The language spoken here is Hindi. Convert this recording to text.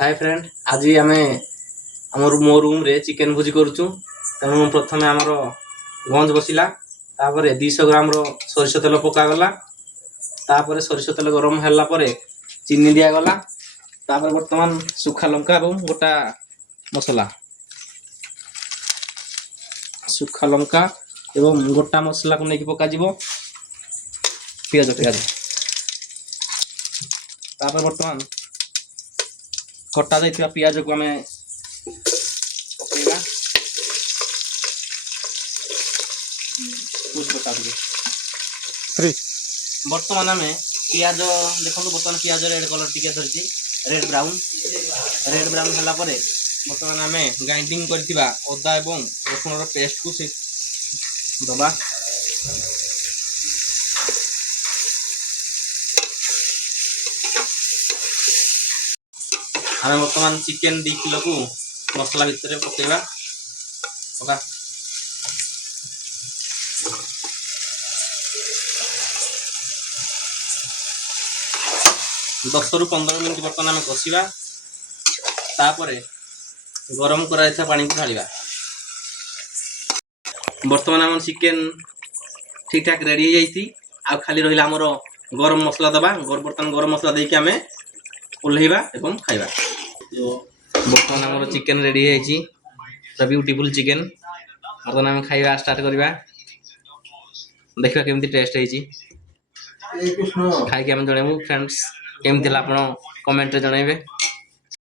हाय फ्रेंड, आज आम मो रूम रे चिकेन भोजी करुचु। तेणु प्रथम आमर गंज बसला, 200 ग्राम सरिष तेल पकागला। सरिष तेल गरम है चीनी दिगला। बर्तमान सुखा लंका और गोटा मसला सुखा लंका एवं गोटा मसला को लेकिन पक पियाज पियाज बर्तमान कटा जाइथिबा पियाज को आम पकेगा। बर्तमान आम पियाज देखो, बर्तमान पियाज रेड कलर टी धरती रेड ब्राउन है बर्तमान आम ग्राइंडिंग करथिबा अदा एवं रसुण पेस्ट को से दबा। आम बर्तमान चिकेन 2 किलो को मसला भितर पकेबा। 10 ରୁ 15 मिनट बर्तमान आम कषा। गरम करा पानी को ढालिबा। बर्तमान आम चिकेन ठीक ठाक रेडी हो जाती। खाली रहा आमर गरम मसला दबा। बर्तमान गरम मसला देके आम ओल्हेबा एवं खाइबा। बर्तमान आमर चिकेन रेडी है, ब्यूटीफुल चिकेन। बर्तमान आम खाइबा स्टार्ट करवा। देखा केमती टेस्ट है खाई आम जनइबू। फ्रेंड्स केमती आप कमेंट रे जनइबे।